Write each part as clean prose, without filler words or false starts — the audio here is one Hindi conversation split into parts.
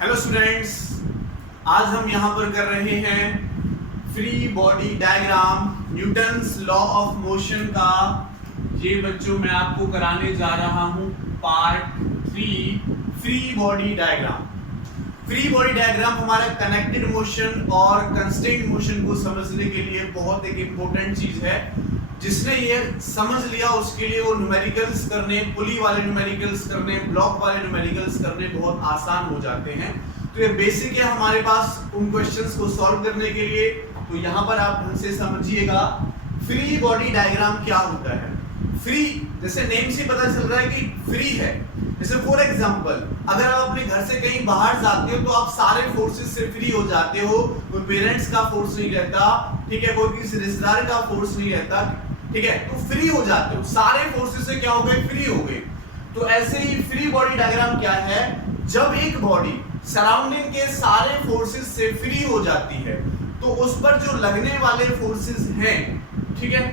हेलो स्टूडेंट्स, आज हम यहाँ पर कर रहे हैं free body diagram Newton's law of motion का। ये बच्चों मैं आपको कराने जा रहा हूँ part 3 free body diagram. Free body diagram हमारा कनेक्टेड मोशन और कंस्ट्रेंट मोशन को समझने के लिए बहुत एक इम्पोर्टेंट चीज है। जिसने ये समझ लिया उसके लिए वो न्यूमेरिकल्स करने, पुली वाले न्यूमेरिकल्स करने, ब्लॉक वाले न्यूमेरिकल्स करने बहुत आसान हो जाते हैं। तो ये बेसिक है हमारे पास उन क्वेश्चंस को सॉल्व करने के लिए। तो यहाँ पर आप ढंग से समझिएगा फ्री बॉडी डायग्राम क्या होता है। फ्री जैसे नेम से पता चल रहा है कि फ्री है। जैसे फॉर एग्जांपल अगर आप अपने घर से कहीं बाहर जाते हो तो आप सारे फोर्सेस से फ्री हो जाते हो। कोई पेरेंट्स का फोर्स नहीं रहता, ठीक है, कोई किसी रिश्तेदार का फोर्स नहीं रहता, ठीक है, तो फ्री हो जाते हो। सारे फोर्सेस से क्या हो गए, फ्री हो गए। तो ऐसे ही फ्री बॉडी डायग्राम क्या है, जब एक बॉडी सराउंडिंग के सारे फोर्सेस से फ्री हो जाती है तो उस पर जो लगने वाले फोर्सेस हैं, ठीक है,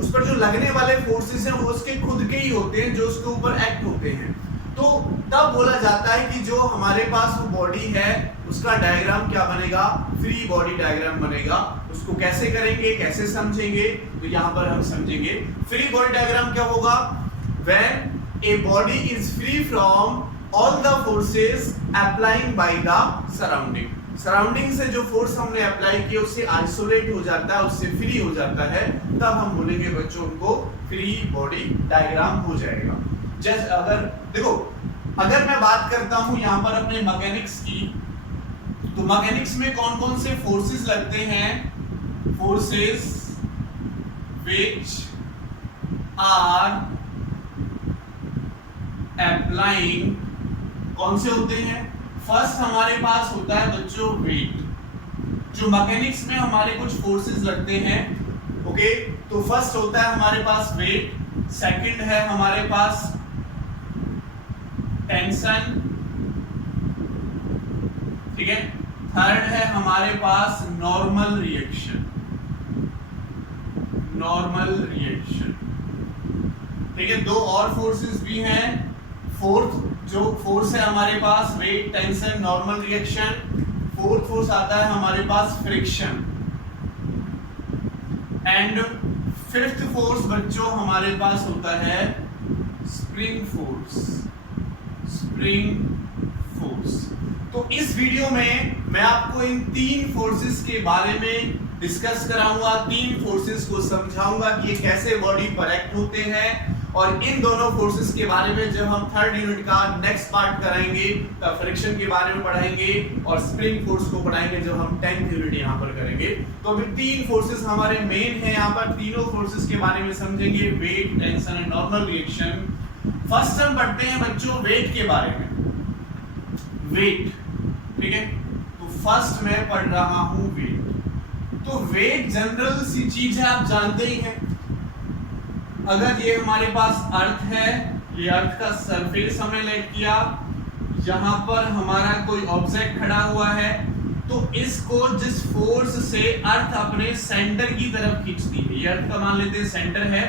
उस पर जो लगने वाले फोर्सेस हैं वो उसके खुद के ही होते हैं, जो उसके ऊपर एक्ट होते हैं। तो तब बोला जाता है कि जो हमारे पास वो बॉडी है उसका डायग्राम क्या बनेगा, फ्री बॉडी डायग्राम बनेगा। उसको कैसे करेंगे, कैसे समझेंगे, तो यहाँ पर हम समझेंगे। फ्री बॉडी डायग्राम क्या होगा, when a body is free from all the forces applying by the surrounding. Surrounding से जो फोर्स हमने अप्लाई किया उससे आइसोलेट हो जाता है, उससे फ्री हो जाता है, तब हम बोलेंगे बच्चों उनको फ्री बॉडी डायग्राम हो जाएगा। जैसे अगर देखो, अगर मैं बात करता हूं यहां पर अपने मैकेनिक्स की, तो मैकेनिक्स में कौन कौन से फोर्सेस लगते हैं, फोर्सेस व्हिच आर अप्लाइंग, कौन से होते हैं। फर्स्ट हमारे पास होता है बच्चों वेट। जो मैकेनिक्स में हमारे कुछ फोर्सेस लगते हैं, ओके, तो फर्स्ट होता है हमारे पास वेट, सेकंड है हमारे पास टेंशन, ठीक है, थर्ड है हमारे पास नॉर्मल रिएक्शन, नॉर्मल रिएक्शन, ठीक है। दो और फोर्सेस भी हैं। फोर्थ जो फोर्स है हमारे पास weight, tension, normal reaction. Fourth force आता है हमारे पास फ्रिक्शन। एंड फिफ्थ फोर्स बच्चों हमारे पास होता है स्प्रिंग फोर्स, स्प्रिंग फोर्स। तो इस वीडियो में मैं आपको इन तीन फोर्सेस के बारे में डिस्कस कराऊंगा, तीन फोर्सेस को समझाऊंगा कि ये कैसे बॉडी पर एक्ट होते हैं। और इन दोनों फोर्सेस के बारे में जब हम थर्ड यूनिट का नेक्स्ट पार्ट कराएंगे तब फ्रिक्शन के बारे में पढ़ाएंगे और स्प्रिंग फोर्स को पढ़ाएंगे जब हम 10th यूनिट यहाँ पर करेंगे। तो अभी तीन फोर्सेस हमारे मेन है यहाँ पर, तीनों फोर्सेस के बारे में समझेंगे, weight, tension and normal reaction. First हम पढ़ते हैं बच्चों वेट के बारे में। वेट, ठीक है, तो फर्स्ट मैं पढ़ रहा हूं वेट। तो वेट जनरल सी चीज है, आप जानते ही हैं। अगर ये हमारे पास अर्थ है, ये अर्थ का सरफेस हमने लेट किया, यहाँ पर हमारा कोई ऑब्जेक्ट खड़ा हुआ है, तो इसको जिस फोर्स से अर्थ अपने सेंटर की तरफ खींचती है, ये अर्थ का मान लेते हैं सेंटर है,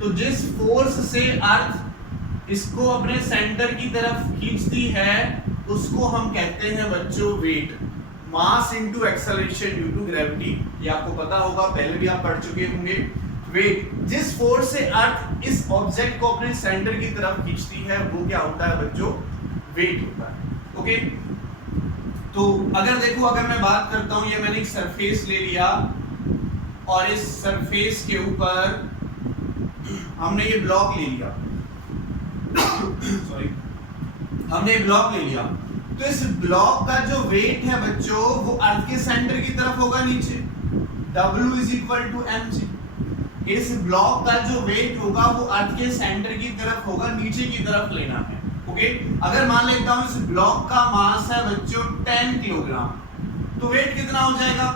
तो जिस फोर्स से अर्थ इसको अपने सेंटर की तरफ खींचती है उसको हम कहते हैं बच्चों weight. Mass into acceleration due to gravity, ये आपको पता होगा, पहले भी आप पढ़ चुके होंगे। वेट, जिस फोर्स से अर्थ इस ऑब्जेक्ट को अपने सेंटर की तरफ खींचती है वो क्या होता है बच्चों, वेट होता है। ओके, तो अगर देखो, अगर मैं बात करता हूं, ये मैंने एक सरफेस ले लिया और इस सरफेस के ऊपर हमने ये ब्लॉक ले लिया सॉरी, हमने ये ब्लॉक ले लिया, तो इस ब्लॉक का जो वेट है बच्चों वो अर्थ के सेंटर की तरफ होगा नीचे, W is equal to mg। इस ब्लॉक का जो वेट होगा वो अर्थ के सेंटर की तरफ होगा, नीचे की तरफ लेना है। ओके, अगर मान लेता हूं इस ब्लॉक का मास है बच्चों 10 किलोग्राम, तो वेट कितना हो जाएगा,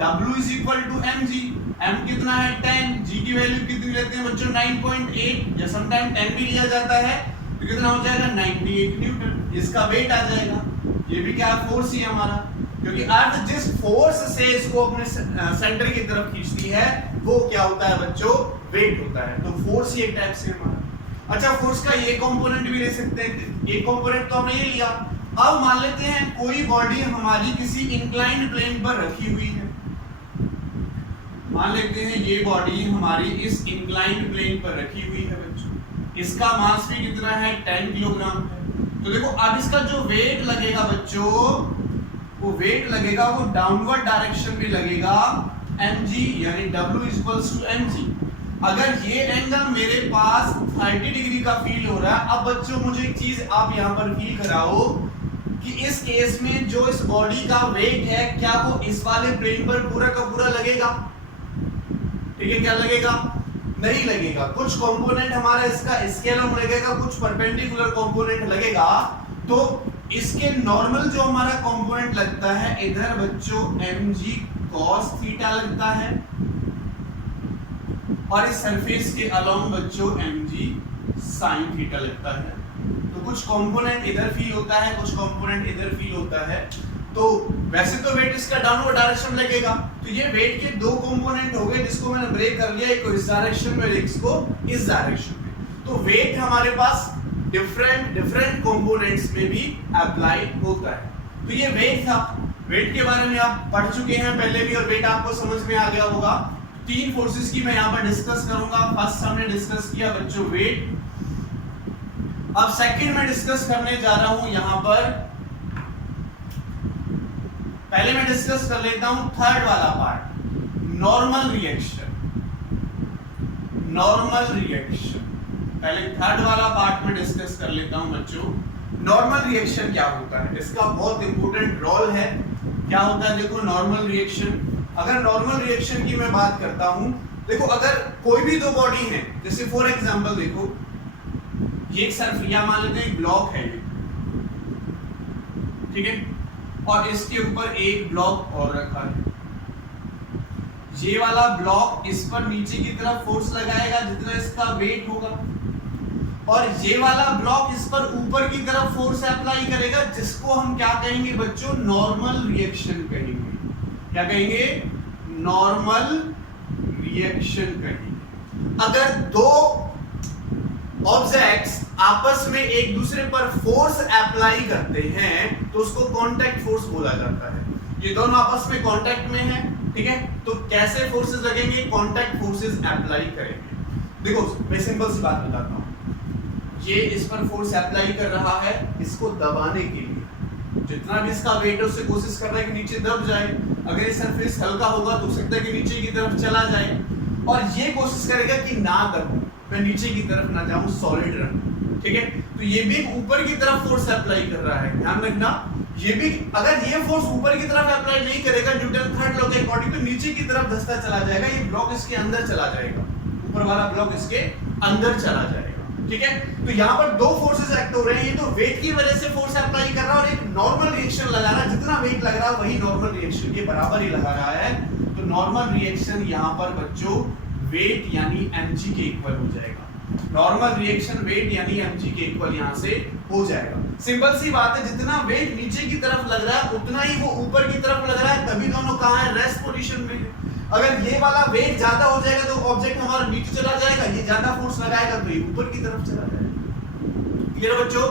W is equal to mg। m कितना है 10, g की वैल्यू कितनी लेते हैं बच्चों 9.8, या समटाइम 10 भी लिया जाता है, तो कितना हो जाएगा 98 न्यूटन, इसका वेट आ जाएगा। ये भी क्या फोर्स ही हमारा, क्योंकि अर्थ जिस फोर्स से इसको अपने सेंटर की तरफ खींचती है वो क्या होता है बच्चों, वेट होता है। तो फोर्स ही एक टाइप से हमारा। अच्छा, फोर्स का ये कंपोनेंट भी ले सकते हैं, एक कंपोनेंट तो हमने ये लिया, अब मान लेते हैं कोई बॉडी हमारी किसी इंक्लाइंड प्लेन पर रखी हुई है। मान लेते हैं ये बॉडी हमारी इस इंक्लाइंड प्लेन पर रखी हुई है बच्चों। इसका मास भी कितना है, 10 किलोग्राम है। तो देखो अब इसका जो वेट लगेगा बच्चों, वो वेट लगेगा वो डाउनवर्ड डायरेक्शन में लगेगा mg, यानी w = mg। अगर ये एंगल मेरे पास 30 डिग्री का फील हो रहा है, अब बच्चों मुझे एक चीज आप यहाँ पर फील कराओ कि इस केस में जो इस बॉडी का वेट है, क्या वो इस वाले प्लेन पर पूरा का पूरा लगेगा? ठीक है, क्या लगेगा? नहीं लगेगा। कुछ कंपोनेंट हमारा इसका स्केलर लगेगा, कुछ परपेंडिकुलर कंपोनेंट लगेगा। तो इसके नॉर्मल जो हमारा कंपोनेंट लगता है इधर बच्चों mg cos थीटा लगता है, और इस सरफेस के अलोंग बच्चों mg sin थीटा लगता है। तो कुछ कंपोनेंट इधर फील होता है, कुछ कंपोनेंट इधर फील होता है। तो वैसे तो वेट इसका डाउनवर्ड डायरेक्शन लगेगा। तो ये वेट के दो कंपोनेंट हो गए जिसको मैंने ब्रेक कर लिया, एक को इस डायरेक्शन में, एक को इस डायरेक्शन में। तो वेट हमारे पास डिफरेंट कंपोनेंट्स में भी अप्लाई होता है। तो ये वेट था। वेट के बारे में आप पढ़ चुके हैं पहले भी, और वेट आपको समझ में आ गया होगा। तीन फोर्सेस की मैं यहाँ पर डिस्कस करूंगा। फर्स्ट हमने डिस्कस किया बच्चों वेट। अब सेकंड में डिस्कस करने जा रहा हूं यहाँ पर, पहले मैं डिस्कस कर लेता हूं थर्ड वाला part, normal reaction. Normal reaction पहले थर्ड वाला पार्ट में डिस्कस कर लेता हूं बच्चों। नॉर्मल रिएक्शन क्या होता है, इसका बहुत इंपॉर्टेंट रोल है। क्या होता है देखो नॉर्मल रिएक्शन। अगर नॉर्मल रिएक्शन की मैं बात करता हूं, देखो अगर कोई भी दो बॉडी है, जैसे फॉर एग्जांपल देखो ये एक सरफिया मान लेते हैं, एक ब्लॉक है ये, ठीक है, और इसके ऊपर एक ब्लॉक और रखा है। ये वाला ब्लॉक इस पर नीचे की तरफ फोर्स लगाएगा जितना इसका वेट होगा, और ये वाला ब्लॉक इस पर ऊपर की तरफ फोर्स अप्लाई करेगा, जिसको हम क्या कहेंगे बच्चों, नॉर्मल रिएक्शन कहेंगे। क्या कहेंगे? नॉर्मल रिएक्शन कहेंगे। अगर दो ऑब्जेक्ट्स आपस में एक दूसरे पर फोर्स अप्लाई करते हैं तो उसको कांटेक्ट फोर्स बोला जाता है। ये दोनों आपस में कांटेक्ट में हैं, ठीक है, तो कैसे फोर्सेस लगेंगे? कांटेक्ट फोर्सेस अप्लाई करेंगे। देखो मैं सिंपल सी बात बताता हूं, ये इस पर फोर्स अप्लाई कर रहा है इसको दबाने के लिए, जितना भी इसका वेट है उससे कोशिश कर रहा है कि नीचे दब जाए। अगर ये सरफेस हल्का होगा तो हो सकता है कि नीचे की तरफ चला जाए, और ये कोशिश करेगा कि ना दबूं, मैं नीचे की तरफ ना जाऊं, सॉलिड रहूं, ठीक है। तो ये भी ऊपर की तरफ फोर्स अप्लाई कर रहा है, ध्यान रखना। ये भी अगर ये फोर्स ऊपर की तरफ अप्लाई नहीं करेगा न्यूटन थर्ड लॉ के अकॉर्डिंग, तो नीचे की तरफ धंसता चला जाएगा, ये ब्लॉक इसके अंदर चला जाएगा, ऊपर वाला ब्लॉक इसके अंदर चला जाएगा, ठीक है। तो यहाँ पर दो फोर्सेस एक्ट हो रहे हैं, ये तो वेट की वजह से फोर्स अप्लाई कर रहा है और एक नॉर्मल रिएक्शन लगा रहा है, जितना वेट लग रहा है वही नॉर्मल रिएक्शन के बराबर ही लगा रहा है। तो नॉर्मल रिएक्शन यहाँ पर बच्चों वेट यानी mg के इक्वल हो जाएगा। नॉर्मल रिएक्शन वेट यानी mg के इक्वल यहाँ से हो जाएगा। सिंपल सी बात है, जितना वेट नीचे की तरफ लग रहा है उतना ही वो ऊपर की तरफ लग रहा है, तभी दोनों कहाँ है? रेस्ट पोजीशन में है। अगर ये वाला वेट ज्यादा हो जाएगा तो ऑब्जेक्ट हमारा नीचे चला जाएगा, ये ज्यादा फोर्स लगाएगा तो ये ऊपर की तरफ चला जाएगा। ठीक है बच्चों,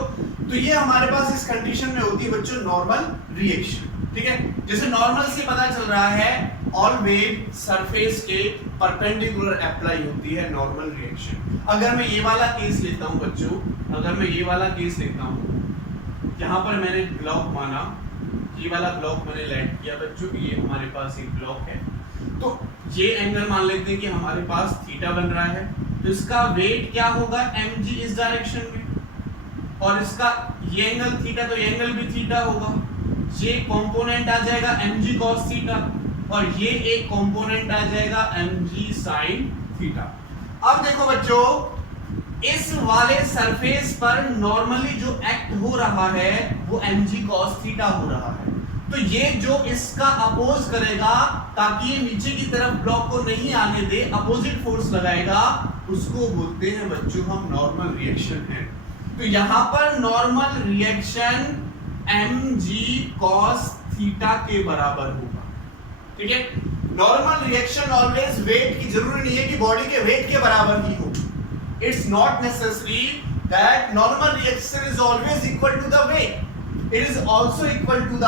तो ये हमारे पास इस कंडीशन में होती है बच्चों नॉर्मल रिएक्शन, ठीक है। जैसे नॉर्मल से पता चल रहा है ऑल वेट सरफेस के परपेंडिकुलर अप्लाई होती है नॉर्मल रिएक्शन। अगर मैं ये वाला केस लेता हूं बच्चों, अगर मैं ये वाला केस लेता हूं, यहाँ पर मैंने ब्लॉक माना, ये वाला ब्लॉक मैंने लैंड किया बच्चों, ये हमारे पास एक ब्लॉक है, तो ये एंगल मान लेते हैं कि हमारे पास थीटा बन रहा है, तो इसका वेट क्या होगा? mg इस डायरेक्शन में, और इसका ये एंगल थीटा, तो ये एंगल भी थीटा होगा। ये कंपोनेंट आ जाएगा mg cos थीटा, और ये एक कंपोनेंट आ जाएगा mg sin थीटा। अब देखो बच्चों, इस वाले सरफेस पर नॉर्मली जो एक्ट हो रहा है वो mg cos थीटा हो रहा है, तो ये जो इसका अपोज करेगा ताकि ये नीचे की तरफ ब्लॉक को नहीं आने दे, अपोजिट फोर्स लगाएगा, उसको बोलते हैं बच्चों हम नॉर्मल रिएक्शन है। तो यहां पर normal reaction mg cos theta के बराबर होगा, ठीक है। नॉर्मल रिएक्शन ऑलवेज वेट की जरूरी नहीं है कि बॉडी के वेट के बराबर ही हो। It's not necessary that normal reaction is always equal to the weight. It is also equal to the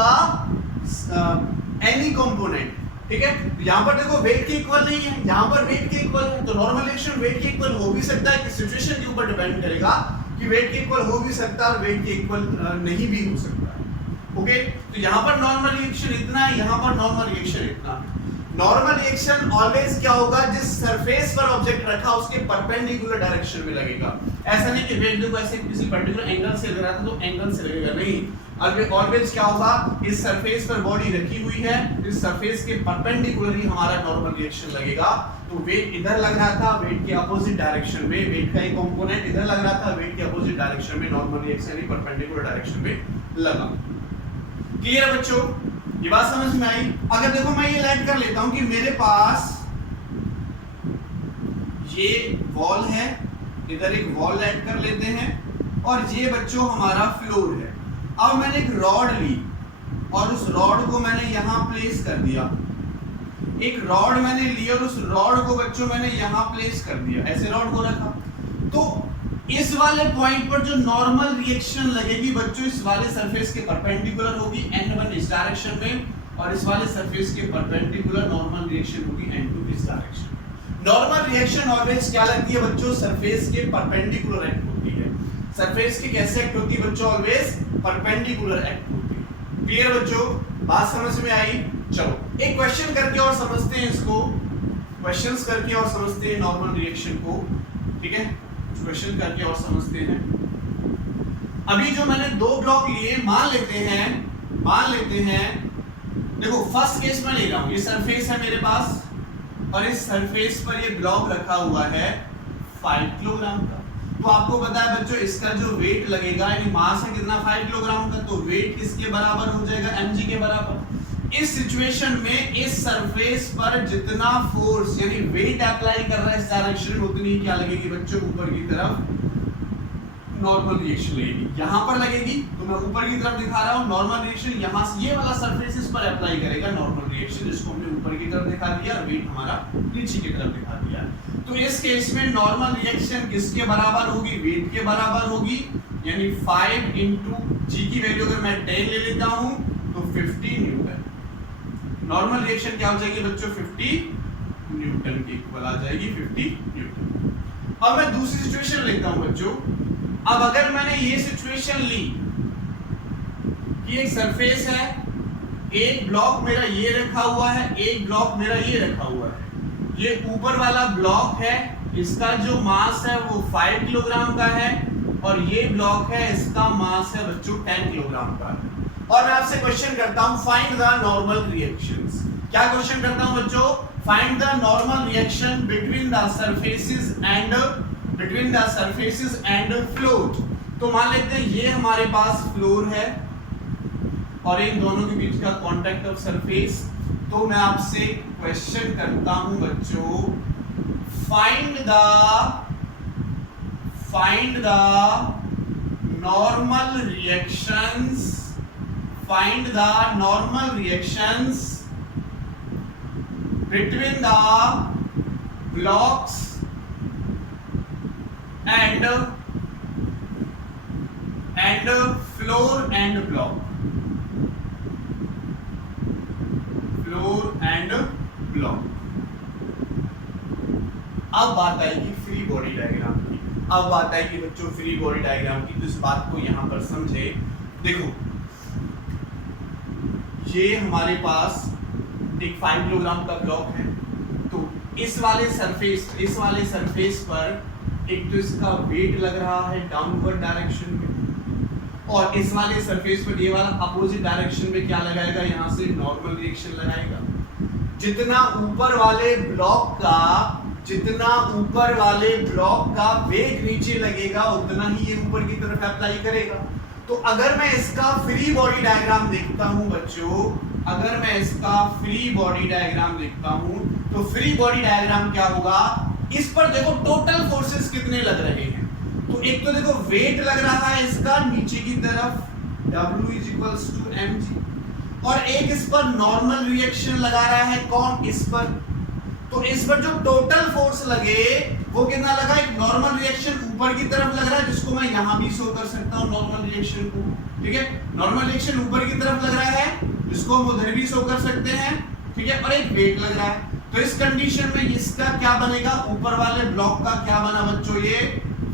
any component. ठीक है, यहाँ पर देखो वेट के इक्वल नहीं है, यहाँ पर वेट के इक्वल है, तो नॉर्मल रिएक्शन वेट के इक्वल हो भी सकता है कि सिचुएशन के ऊपर डिपेंड करेगा कि वेट के इक्वल हो भी सकता है और वेट के इक्वल नहीं भी हो सकता है। ओके, तो यहाँ पर नॉर्मल रिएक्शन इतना है, यहाँ पर नॉर्मल रिएक्शन इतना है। नॉर्मल रिएक्शन ऑलवेज क्या होगा, जिस सरफेस पर ऑब्जेक्ट रखा उसके परपेंडिकुलर डायरेक्शन में लगेगा। ऐसा नहीं कि वेट देखो ऐसे किसी पर्टिकुलर एंगल से लग रहा था तो एंगल से लगेगा, नहीं, ऑलवेज क्या होगा, इस सरफेस पर बॉडी रखी हुई है, इस सरफेस के परपेंडिकुलर ही हमारा नॉर्मल रिएक्शन लगेगा। तो वेट इधर लग रहा था, वेट के अपोजिट डायरेक्शन में, वेट का एक कंपोनेंट इधर लग रहा था, वेट के अपोजिट डायरेक्शन में नॉर्मल रिएक्शन ही परपेंडिकुलर डायरेक्शन में लगा। क्लियर है बच्चों, ये बात समझ में आई? अगर देखो मैं ये ऐड कर लेता हूं कि मेरे पास ये वॉल है, इधर एक वॉल ऐड कर लेते हैं, और ये बच्चों हमारा फ्लोर है। अब मैंने एक रॉड ली और उस रॉड को मैंने यहां प्लेस कर दिया, एक रॉड मैंने ली और उस रॉड को बच्चों मैंने यहां प्लेस कर दिया, ऐसे रॉड को रखा। तो इस वाले पॉइंट पर जो नॉर्मल रिएक्शन लगेगी बच्चों इस वाले सरफेस के परपेंडिकुलर होगी n1 इस डायरेक्शन में, और इस वाले सरफेस के परपेंडिकुलर नॉर्मल रिएक्शन होगी n2 इस डायरेक्शन में। नॉर्मल रिएक्शन ऑलवेज क्या लगती है बच्चों, सरफेस के परपेंडिकुलर एक्ट होती है। सरफेस की कैसे एक्ट होती है बच्चों, ऑलवेज परपेंडिकुलर एक्ट होती है। क्लियर बच्चों, बात समझ में आई? चलो एक क्वेश्चन करके और समझते हैं इसको, क्वेश्चंस करके और समझते हैं नॉर्मल रिएक्शन को। ठीक है, क्वेश्चन करके और समझते हैं। अभी जो मैंने दो ब्लॉक लिए, मान लेते हैं देखो फर्स्ट केस में ले रहा हूं, ये सरफेस है मेरे पास और इस सरफेस पर ये ब्लॉक रखा हुआ है 5 किलोग्राम का। तो आपको पता है बच्चों इसका जो वेट लगेगा, यानी मास है कितना 5 किलोग्राम का, तो वेट किसके बराबर हो जाएगा, mg के बराबर। इस सिचुएशन में इस सरफेस पर जितना फोर्स यानी वेट अप्लाई कर रहा है इस डायरेक्शन में, उतनी क्या लगेगी बच्चों, ऊपर की तरफ नॉर्मल रिएक्शन लगेगी। यहां पर लगेगी तो मैं ऊपर की तरफ दिखा रहा हूं, नॉर्मल रिएक्शन यहां से ये वाला सरफेस इस पर अप्लाई करेगा नॉर्मल रिएक्शन, जिसको हमने ऊपर की तरफ दिखा दिया और वेट हमारा नीचे की तरफ दिखा दिया। तो इस केस में नॉर्मल रिएक्शन किसके बराबर होगी, वेट के बराबर होगी, यानी 5 into g की वैल्यू अगर मैं 10 ले लेता हूं तो 50 न्यूटन। नॉर्मल रिएक्शन क्या हो जाएगी बच्चों, 50 न्यूटन की इक्वल आ जाएगी, 50 न्यूटन। अब मैं दूसरी सिचुएशन लेता हूं बच्चों। अब अगर मैंने ये सिचुएशन ली कि एक सरफेस है, एक ब्लॉक मेरा ये रखा हुआ है, एक ब्लॉक मेरा ये रखा हुआ है, ये ऊपर वाला ब्लॉक है, इसका जो मास है वो 5 किलोग्राम का है, और ये ब्लॉक है इसका मास है बच्चों 10 किलोग्राम का। और मैं आपसे क्वेश्चन करता हूं फाइंड द नॉर्मल रिएक्शंस। क्या क्वेश्चन करता हूं बच्चों, find the normal reaction between the surfaces and floor. तो मान लेते हैं ये हमारे पास फ्लोर है और इन दोनों के बीच का कांटेक्ट ऑफ सरफेस। तो मैं आपसे क्वेश्चन करता हूं बच्चों, find the normal reactions between the blocks and floor and block, अब बात आएगी फ्री बॉडी डायग्राम की। अब बात आएगी बच्चों फ्री बॉडी डायग्राम की, तो इस बात को यहां पर समझे। देखो ये हमारे पास एक 5 किलोग्राम का ब्लॉक है, तो इस वाले सरफेस पर एक तो इसका वेट लग रहा है डाउनवर्ड डायरेक्शन में, और इस वाले सरफेस पर ये वाला अपोजिट डायरेक्शन में क्या लगाएगा, यहाँ से नॉर्मल रिएक्शन लगाएगा। जितना ऊपर वाले ब्लॉक का वेट नीचे लगेगा उतना ही ये ऊपर की तरफ अप्लाई करेगा। तो अगर मैं इसका फ्री बॉडी डायग्राम देखता हूं बच्चों, तो फ्री बॉडी डायग्राम क्या होगा, इस पर देखो टोटल फोर्सेस कितने लग रहे हैं। तो एक तो देखो वेट लग रहा है इसका नीचे की तरफ W = mg, और एक इस पर नॉर्मल रिएक्शन लगा रहा है कौन, इस पर। तो इस पर जो टोटल फोर्स लगे वो कितना लगा, एक नॉर्मल रिएक्शन ऊपर की तरफ लग रहा है जिसको मैं यहां भी शो कर सकता हूं नॉर्मल रिएक्शन को, ठीक है। नॉर्मल रिएक्शन ऊपर की तरफ लग रहा है जिसको हम उधर भी शो कर सकते हैं, ठीक है, और एक वेट लग रहा है। तो इस कंडीशन में इसका क्या बनेगा, ऊपर वाले ब्लॉक का क्या बना बच्चों, ये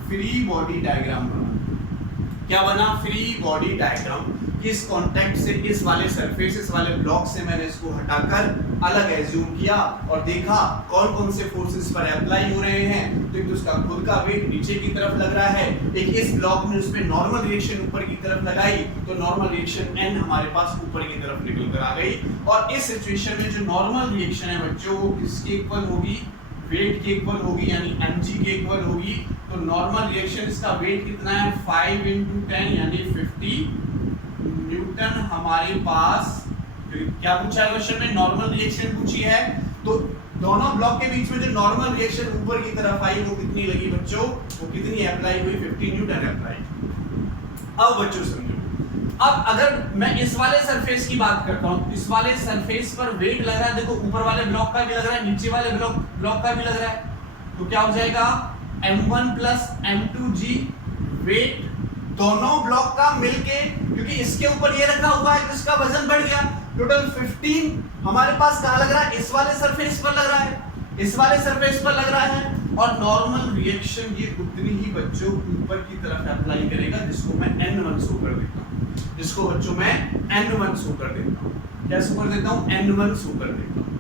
फ्री बॉडी डायग्राम बना। क्या बना, फ्री बॉडी डायग्राम। किस कांटेक्ट से, इस वाले सरफेस, इस वाले ब्लॉक से मैंने इसको हटाकर अलग एज्यूम किया और देखा कौन कौन से फोर्सेस पर अप्लाई हो रहे हैं। तो एक तो उसका खुद का वेट नीचे की तरफ लग रहा है, एक इस ब्लॉक में उसमें नॉर्मल रिएक्शन ऊपर की तरफ लगाई तो नॉर्मल रिएक्शन n हमारे पास ऊपर की तरफ निकल कर आ गई। और इस सिचुएशन में जो नॉर्मल रिएक्शन है बच्चों वो किसके इक्वल होगी, वेट के इक्वल होगी, यानी mg के इक्वल होगी। तो नॉर्मल रिएक्शन, इसका वेट कितना है 5 × 10 यानी 50 न्यूटन हमारे पास। क्या पूछा है क्वेश्चन में, नॉर्मल रिएक्शन पूछी है। तो दोनों ब्लॉक के बीच में जो नॉर्मल रिएक्शन ऊपर की तरफ आई वो कितनी लगी बच्चों, वो कितनी अप्लाई हुई, 50 न्यूटन अप्लाई। अब बच्चों समझो, अब अगर मैं इस वाले सरफेस की बात करता हूं, इस वाले सरफेस पर वेट लग रहा है, देखो ऊपर वाले ब्लॉक का भी लग रहा है, नीचे वाले ब्लॉक का भी लग रहा है। तो क्या हो जाएगा m1 + m2g वेट दोनों ब्लॉक का मिलके, क्योंकि इसके ऊपर ये रखा हुआ है जिसका वजन बढ़ गया, टोटल 15 हमारे पास कहां लग रहा है, इस वाले सरफेस पर लग रहा है, इस वाले सरफेस पर लग रहा है। और नॉर्मल रिएक्शन ये उतनी ही बच्चों ऊपर की तरफ अप्लाई करेगा जिसको मैं n1 शो कर देता हूं, जिसको बच्चों मैं n1 शो कर देता हूं। क्या शो कर देता हूं, n1 शो कर देता हूं,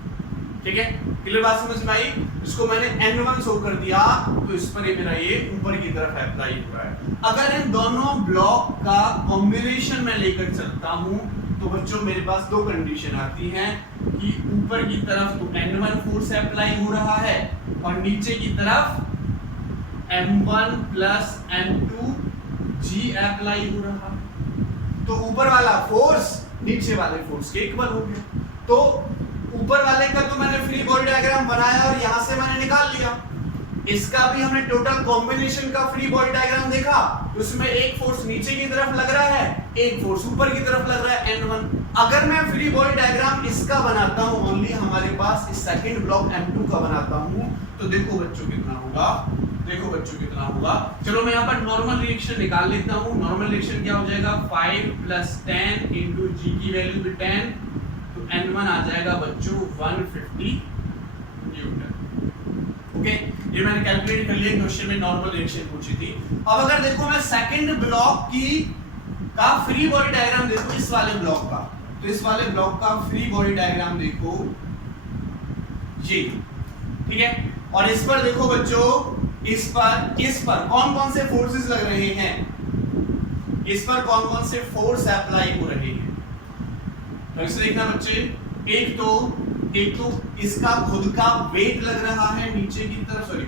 ठीक है। क्लियर बात समझ में आई, इसको मैंने n1 शो कर दिया तो इस पर ये मेरा ये ऊपर की तरफ अप्लाई हो रहा है। अगर इन दोनों ब्लॉक का कॉम्बिनेशन में लेकर चलता हूं तो बच्चों मेरे पास दो कंडीशन आती हैं कि ऊपर की तरफ तो n1 फोर्स अप्लाई हो रहा है और नीचे की तरफ m1 + m2g अप्लाई हो रहा है। तो ऊपर वाला फोर्स नीचे वाले फोर्स के इक्वल हो गया। तो ऊपर वाले का तो मैंने फ्री बॉडी डायग्राम बनाया और यहां से मैंने निकाल लिया, इसका भी हमने टोटल कॉम्बिनेशन का फ्री बॉडी डायग्राम देखा, उसमें एक फोर्स नीचे की तरफ लग रहा है, एक फोर्स ऊपर की तरफ लग रहा है n1। अगर मैं फ्री बॉडी डायग्राम इसका बनाता हूं, ओनली हमारे पास इस सेकंड ब्लॉक m2 का बनाता हूं, तो देखो बच्चों कितना होगा, देखो बच्चों कितना होगा। चलो मैं यहाँ पर नॉर्मल रिएक्शन निकाल लेता हूँ। नॉर्मल रिएक्शन क्या हो जाएगा, 5 + 10 × g की वैल्यू भी 10, तो n1 आ जाएगा बच्चों 150 न्यूटन। ओके, ये मैंने कैलकुलेट कर लिया, क्वेश्चन में नॉर्मल रिएक्शन पूछी थी। अब अगर देखो मैं सेकंड ब्लॉक का फ्री बॉडी डायग्राम देखो, इस वाले ब्लॉक का, तो इस वाले ब्लॉक का फ्री बॉडी डायग्राम देखो ये, ठीक है। और इस पर देखो बच्चों, इस पर कौन कौन से फोर्सेस लग रहे हैं, इस पर कौन कौन से फोर्स अप्लाई हो रहे हैं। तो इसे देखना बच्चे, एक तो इसका खुद का वेट लग रहा है नीचे की तरफ, सॉरी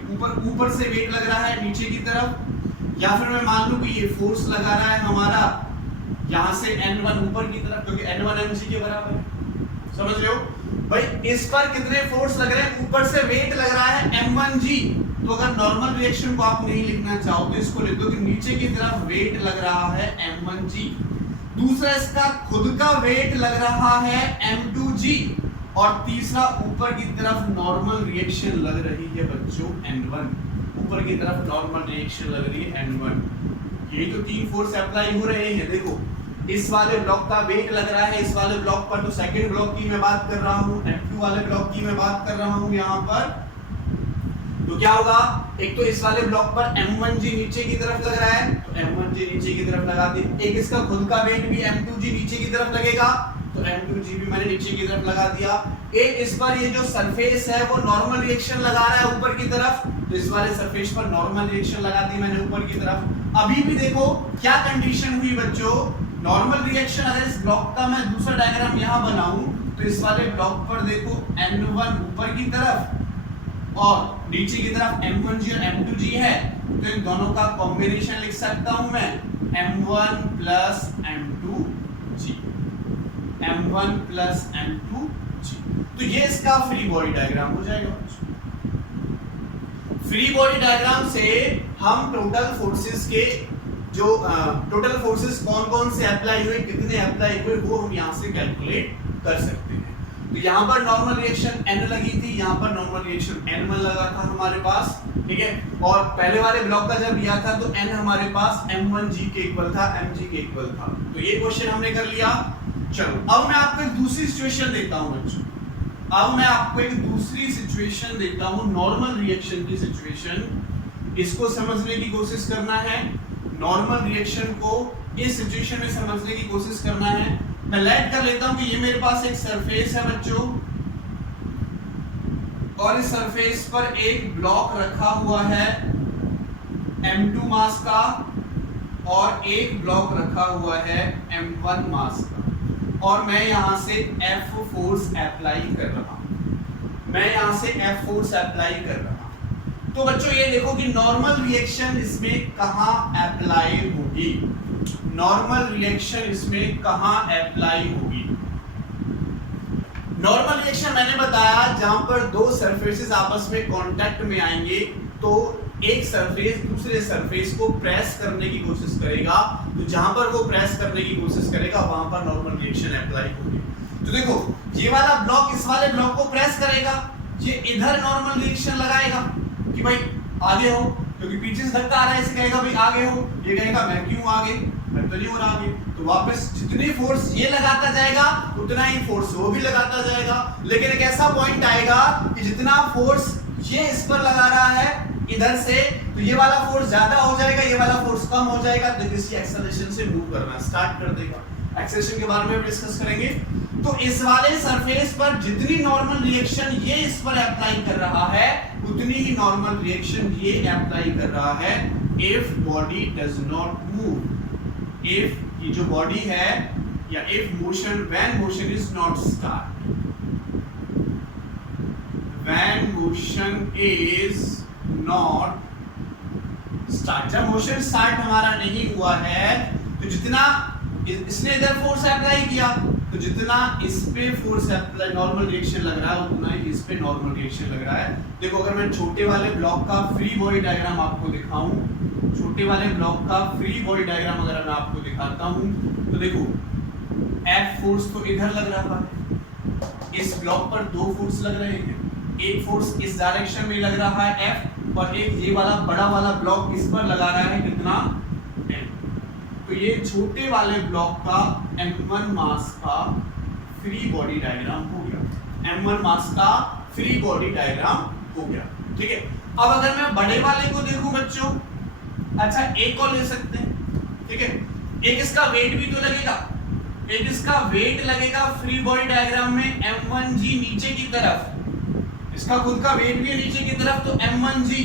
ऊपर से वेट लग रहा है नीचे की तरफ, या फिर मैं मान लूं कि ये फोर्स लगा रहा है हमारा यहां से n1 ऊपर की तरफ, क्योंकि n1 mg के बराबर है। समझ रहे हो भाई, इस पर कितने फोर्स लग रहे हैं, ऊपर से वेट लग रहा है m1g। तो अगर नॉर्मल रिएक्शन को आप नहीं लिखना चाहो तो इसको लिख दो कि नीचे की तरफ वेट लग रहा है m1g, दूसरा इसका खुद का वेट लग रहा है m2g, और तीसरा ऊपर की तरफ नॉर्मल रिएक्शन लग रही है बच्चों n1, ऊपर की तरफ नॉर्मल रिएक्शन लग रही है n1। ये तो तीन फोर्स अप्लाई हो रहे हैं। देखो इस वाले ब्लॉक का वेट लग रहा है इस वाले ब्लॉक पर, तो सेकंड ब्लॉक की मैं बात कर रहा हूं, m2 वाले ब्लॉक की मैं बात कर रहा हूं यहां पर। तो क्या होगा, एक तो इस वाले ब्लॉक पर m1g नीचे की तरफ लग रहा है, तो m1g नीचे की तरफ लगा दी, एक इसका खुद का वेट भी m2g नीचे की तरफ लगेगा, तो m2g भी मैंने नीचे की तरफ लगा दिया। एक इस पर ये जो सरफेस है वो नॉर्मल रिएक्शन लगा रहा है ऊपर की तरफ, तो इस वाले सरफेस पर नॉर्मल रिएक्शन लगा दी मैंने ऊपर की तरफ। अभी भी देखो क्या कंडीशन हुई बच्चों, नॉर्मल रिएक्शन अगर इस ब्लॉक का मैं दूसरा डायग्राम यहां बनाऊं तो इस वाले ब्लॉक पर देखो n1 ऊपर की तरफ और नीचे की तरफ m1g और m2g है, तो इन दोनों का कॉम्बिनेशन लिख सकता हूं मैं m1 + m2g, m1 + m2g। तो ये इसका फ्री बॉडी डायग्राम हो जाएगा। फ्री बॉडी डायग्राम से हम टोटल फोर्सेस के जो टोटल फोर्सेस कौन कौन से अप्लाई हुए, कितने अप्लाई हुए, वो हम यहां से कैलकुलेट कर सकते हैं। तो यहाँ पर नॉर्मल रिएक्शन n लगी थी, यहाँ पर नॉर्मल रिएक्शन n1 लगा था हमारे पास, ठीक है। और पहले वाले ब्लॉक का जब लिया था तो n हमारे पास m1g के इक्वल था, mg के इक्वल था। तो ये क्वेश्चन हमने कर लिया। चलो अब मैं आपको एक दूसरी सिचुएशन देता हूँ बच्चों, अब मैं आपको एक दूसरी सिचुएशन देता हूँ, नॉर्मल रिएक्शन की सिचुएशन। इसको समझने की कोशिश करना है, नॉर्मल रिएक्शन को इस सिचुएशन में समझने की कोशिश करना है। मैं लेट कर लेता हूं कि ये मेरे पास एक सरफेस है बच्चों, और इस सरफेस पर एक ब्लॉक रखा हुआ है m2 मास का, और एक ब्लॉक रखा हुआ है m1 मास का, और मैं यहां से F फोर्स अप्लाई कर रहा हूं, मैं यहां से F फोर्स अप्लाई कर रहा हूं। तो बच्चों ये देखो कि नॉर्मल रिएक्शन इसमें कहां अप्लाई होगी, नॉर्मल रिएक्शन इसमें कहां अप्लाई होगी। नॉर्मल रिएक्शन मैंने बताया जहां पर दो सरफेसेस आपस में कांटेक्ट में आएंगे तो एक सरफेस दूसरे सरफेस को प्रेस करने की कोशिश करेगा, तो जहां पर वो प्रेस करने की कोशिश करेगा वहां पर नॉर्मल रिएक्शन अप्लाई होगी। तो देखो ये वाला ब्लॉक इस वाले ब्लॉक को प्रेस करेगा, ये इधर नॉर्मल रिएक्शन लगाएगा कि भाई आगे हो, क्योंकि पीछे से धक्का आ रहा है, इसे कहेगा भाई आगे हो, ये कहेगा मैं क्यों आगे, मैं तो नहीं हो रहा आगे। तो वापस जितनी फोर्स ये लगाता जाएगा उतना ही फोर्स वो भी लगाता जाएगा। लेकिन एक ऐसा पॉइंट आएगा कि जितना फोर्स ये इस पर लगा रहा है इधर से, तो ये वाला फोर्स ज्यादा हो जाएगा, ये वाला फोर्स कम हो जाएगा, तो किसी एक्सेलरेशन से मूव करना स्टार्ट कर देगा। एक्सेलरेशन के बारे में डिस्कस करेंगे। तो इस वाले सरफेस पर जितनी नॉर्मल रिएक्शन ये इस पर अप्लाई कर रहा है उतनी ही नॉर्मल रिएक्शन ये अप्लाई कर रहा है if body does not move, if ये जो बॉडी है, या if motion, when motion is not start, when motion is not start, जब मोशन स्टार्ट हमारा नहीं हुआ है तो जितना इसने इधर फोर्स अप्लाई किया तो जितना इस पे फोर्स अप्लाई नॉर्मल रिएक्शन लग रहा है उतना ही इस पे नॉर्मल रिएक्शन लग रहा है। देखो अगर मैं छोटे वाले ब्लॉक का फ्री बॉडी डायग्राम आपको दिखाऊं, छोटे वाले ब्लॉक का फ्री बॉडी डायग्राम अगर मैं आपको दिखाता हूं तो देखो F फोर्स तो इधर लग रहा है, इस ब्लॉक पर दो फोर्स लग रहे हैं, एक फोर्स इस डायरेक्शन में लग रहा है F, और एक ये वाला बड़ा वाला ब्लॉक इस पर लगा रहा है कितना M। तो ये छोटे वाले ब्लॉक का m1 मास का फ्री बॉडी डायग्राम हो गया, m1 मास का फ्री बॉडी डायग्राम हो गया, ठीक है। अब अगर मैं बड़े वाले को देखूं बच्चों, अच्छा एक और ले सकते हैं, ठीक है, एक इसका वेट भी तो लगेगा, एक इसका वेट लगेगा फ्री बॉडी डायग्राम में m1g नीचे की तरफ, इसका खुद का वेट भी है नीचे की तरफ, तो m1g,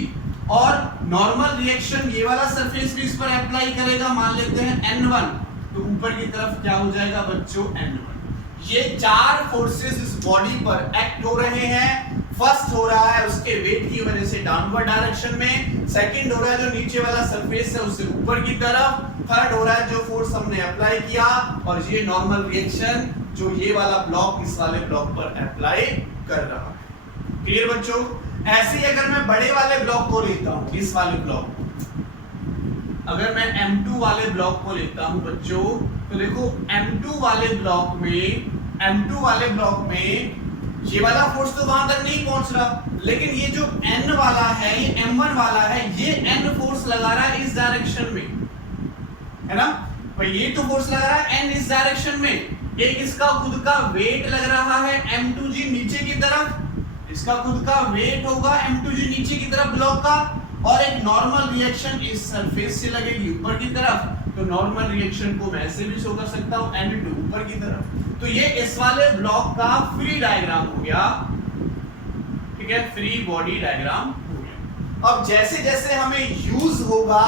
और नॉर्मल रिएक्शन ये वाला सरफेस भी इस पर अप्लाई करेगा, मान लेते हैं n1, तो ऊपर की तरफ क्या हो जाएगा बच्चों n1। ये चार फोर्सेस इस बॉडी पर एक्ट हो रहे हैं। फर्स्ट हो रहा है उसके वेट की वजह से डाउनवर्ड डायरेक्शन में, सेकंड हो रहा है जो नीचे वाला सरफेस है उससे ऊपर की तरफ, थर्ड हो रहा है जो फोर्स हमने अप्लाई किया, और ये नॉर्मल रिएक्शन जो ये वाला ब्लॉक इस वाले ब्लॉक पर अप्लाई कर रहा है। क्लियर बच्चों? ऐसे ही अगर मैं बड़े वाले ब्लॉक को लेता हूं, इस वाले ब्लॉक, अगर मैं m2 वाले ब्लॉक को लेता हूं बच्चों, तो देखो m2 वाले ब्लॉक में ये वाला फोर्स तो वहां तक नहीं पहुंच रहा, लेकिन ये जो n वाला है, ये m1 वाला है, ये n फोर्स लगा रहा है इस डायरेक्शन में, है ना भाई, ये तो फोर्स लगा रहा है n इस डायरेक्शन में। एक इसका खुद का वेट लग रहा है m2g नीचे की तरफ, इसका खुद का वेट होगा m2g नीचे की तरफ ब्लॉक का, और एक नॉर्मल रिएक्शन इस सरफेस से लगेगी ऊपर की तरफ, तो नॉर्मल रिएक्शन को मैं ऐसे भी शो कर सकता हूं n2 ऊपर की तरफ। तो ये इस वाले ब्लॉक का फ्री डायग्राम हो गया, ठीक है, फ्री बॉडी डायग्राम हो गया। अब जैसे जैसे हमें यूज होगा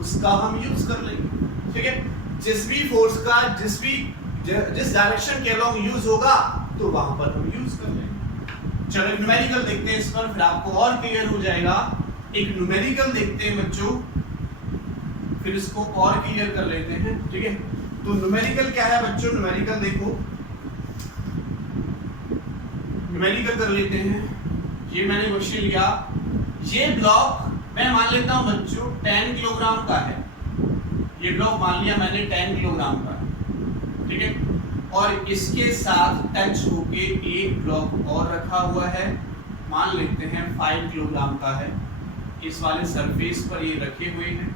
उसका हम यूज कर लेंगे, ठीक है, जिस भी फोर्स का जिस डायरेक्शन के अलोंग यूज होगा तो वहां पर हम यूज कर लेंगे। चलो एक न्यूमेरिकल देखते हैं इस पर, फिर आपको और क्लियर हो जाएगा। एक न्यूमेरिकल देखते हैं बच्चों, फिर इसको और क्लियर कर लेते हैं, ठीक है। तो न्यूमेरिकल क्या है बच्चों? न्यूमेरिकल देखो, न्यूमेरिकल कर लेते हैं। ये मैंने क्वेश्चन लिया, ये ब्लॉक मैं मान लेता हूं बच्चों 10 किलोग्राम का है, ये ब्लॉक मान लिया मैंने 10 किलोग्राम का, ठीक है। और इसके साथ टच होके एक ब्लॉक और रखा हुआ है, मान लेते हैं 5 किलोग्राम का है, इस वाले सरफेस पर ये रखे हुए हैं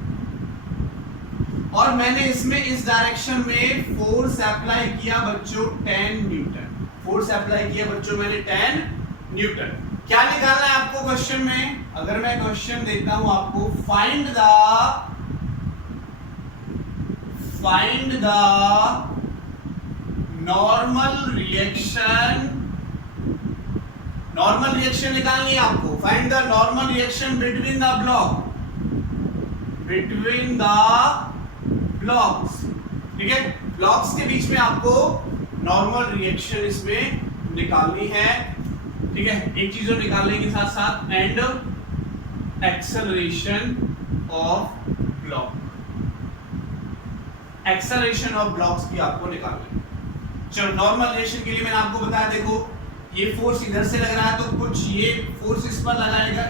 और मैंने इसमें इस डायरेक्शन में फोर्स अप्लाई किया बच्चों 10 न्यूटन। फोर्स अप्लाई किया बच्चों मैंने 10 न्यूटन। क्या निकालना है आपको क्वेश्चन में? अगर मैं क्वेश्चन देता हूं आपको, फाइंड द नॉर्मल रिएक्शन निकालनी है आपको। Find the normal reaction between the blocks, ठीक है, ब्लॉक्स के बीच में आपको नॉर्मल रिएक्शन इसमें निकालनी है, ठीक है। एक चीज और निकालने के साथ साथ एंड एक्सेलरेशन ऑफ ब्लॉक्स की आपको निकालनी है। चलो, नॉर्मल रिएक्शन के लिए मैंने आपको बताया, देखो ये फोर्स इधर से लग रहा है तो कुछ ये फोर्स इस पर लगाएगा,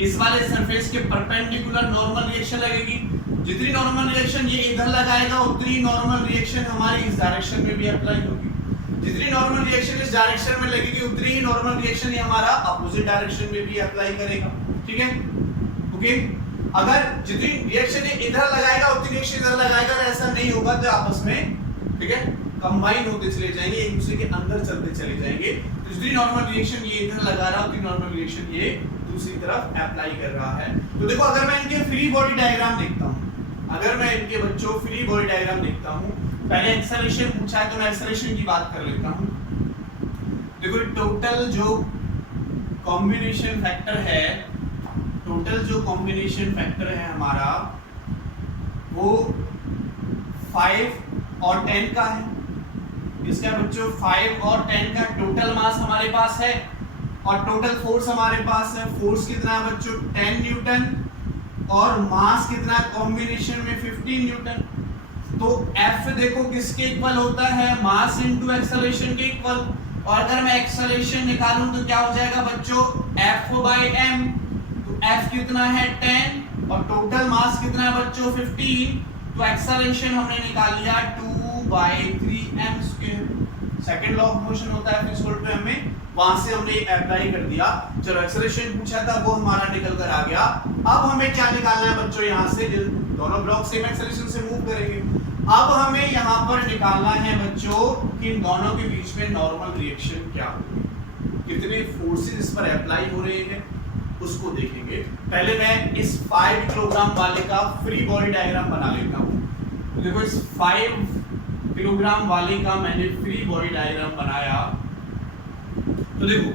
इस वाले सरफेस के परपेंडिकुलर नॉर्मल रिएक्शन लगेगी। जितनी नॉर्मल रिएक्शन ये इधर लगाएगा उतनी नॉर्मल रिएक्शन हमारी इस डायरेक्शन में भी अप्लाई होगी। जितनी नॉर्मल रिएक्शन इस डायरेक्शन में लगेगी उतनी ही नॉर्मल रिएक्शन ये हमारा अपोजिट डायरेक्शन में भी अप्लाई करेगा, ठीक है, ओके। अगर जितनी रिएक्शन ये इधर लगाएगा उतनी रिएक्शन इधर लगाएगा, ऐसा नहीं होगा तो आपस में, ठीक है, कंबाइन होते चले जाएंगे, एक दूसरे के अंदर चलते चले जाएंगे। तो जितनी नॉर्मल रिएक्शन ये इधर लगा रहा है उतनी नॉर्मल रिएक्शन ये दूसरी तरफ अप्लाई कर रहा है। तो देखो, अगर मैं इनके फ्री बॉडी डायग्राम देखता हूं, पहले एक्सेलरेशन पूछा है तो मैं एक्सेलरेशन की बात कर लेता हूं। देखो, टोटल जो कॉम्बिनेशन फैक्टर है हमारा वो 5 और 10 का है। इसका बच्चों 5 और 10 का टोटल मास हमारे पास है और टोटल फोर्स हमारे पास है। फोर्स कितना है बच्चों? 10 न्यूटन और मास कितना कॉम्बिनेशन में 15 न्यूटन। तो F देखो किसके इक्वल होता है? मास इनटू एक्सेलरेशन के इक्वल। और अगर मैं एक्सेलरेशन निकालूं तो क्या हो जाएगा बच्चों? F/m। तो F कितना है? 10 और टोटल मास कितना है बच्चों? 15। तो एक्सेलरेशन हमने निकाल लिया 2/3m²। Second law of motion होता है F में, वहां से हमने अप्लाई कर दिया। चलो, एक्सेलरेशन पूछा था वो हमारा निकल कर आ गया। अब हमें क्या निकालना है बच्चों? यहाँ से दोनों ब्लॉक सेम एक्सेलरेशन से मूव करेंगे। अब हमें यहाँ पर निकालना है बच्चों कि इन दोनों के बीच में नॉर्मल रिएक्शन क्या होगी, कितने फोर्सेस इस पर अप्लाई हो रहे हैं उसको देखेंगे। पहले मैं इस 5 किलोग्राम वाले का फ्री बॉडी डायग्राम बना लेता हूँ। तो देखो, इस 5 किलोग्राम वाले का मैंने फ्री बॉडी डायग्राम बनाया। तो देखो,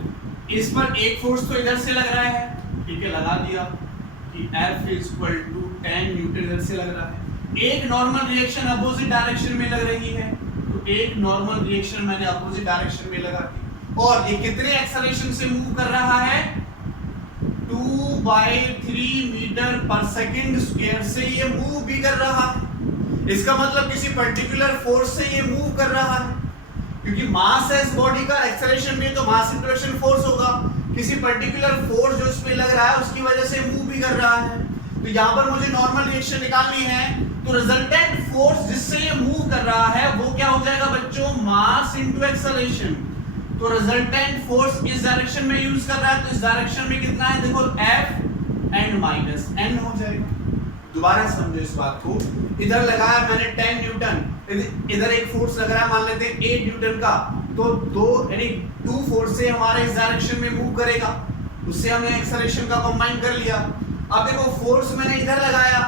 इस पर एक फोर्स तो इधर से लग रहा है, ठीक है, लगा दिया कि F = 10 न्यूटन इधर से लग रहा है। एक नॉर्मल रिएक्शन अपोजिट डायरेक्शन में लग रही है, तो एक नॉर्मल रिएक्शन मैंने अपोजिट डायरेक्शन में लगा दी। और ये कितने एक्सेलरेशन से मूव कर रहा है? 2/3 मीटर पर सेकंड स्क्वायर से ये मूव भी कर रहा है। इसका मतलब किसी पर्टिकुलर फोर्स से ये मूव कर रहा है, क्योंकि मास है इस बॉडी का, एक्सेलरेशन में तो मास इनटू एक्सेलरेशन फोर्स होगा। किसी पर्टिकुलर फोर्स जो इसमें लग रहा है उसकी वजह से मूव भी कर रहा है। तो यहाँ पर मुझे नॉर्मल रिएक्शन निकालनी है, तो रिजल्टेंट फोर्स जिससे ये मूव कर रहा है वो क्या हो जाएगा बच्चों? मास इनटू एक्सेलरेशन। तो रिजल्टेंट फोर्स इस डायरेक्शन में यूज कर रहा है, तो इस डायरेक्शन में कितना है? देखो, F एंड माइनस n हो जाएगा। दोबारा समझो इस बात को। इधर लगाया मैंने 10 न्यूटन, इधर एक फोर्स लग रहा है, मान लेते हैं 8 न्यूटन का, तो 2 फोर्स से हमारे इस डायरेक्शन में मूव करेगा, उससे हमने एक्सेलरेशन का कंबाइन कर लिया। अब देखो, फोर्स मैंने इधर लगाया,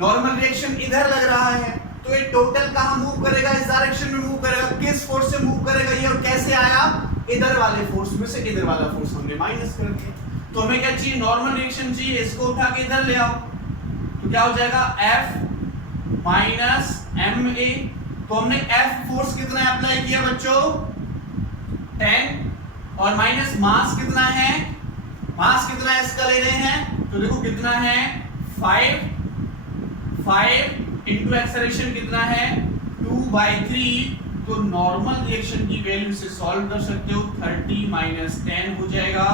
नॉर्मल रिएक्शन इधर लग रहा है, तो ये टोटल कहां मूव करेगा? इस डायरेक्शन में मूव करेगा। किस फोर्स से मूव करेगा ये, और कैसे आया? इधर वाले फोर्स में से इधर वाला फोर्स हमने माइनस कर दिया। तो हमें क्या चाहिए? नॉर्मल रिएक्शन चाहिए, इसको उठा के इधर ले आओ, तो क्या हो जाएगा? F - ma। तो हमने F फोर्स कितना अप्लाई किया बच्चों? 10 और माइनस मास कितना है? मास कितना है इसका ले रहे हैं, तो देखो कितना है? 5 इंटू एक्सेलरेशन कितना है? 2/3। तो नॉर्मल रिएक्शन की वैल्यू से सॉल्व कर सकते हो, 30 - 10 हो जाएगा,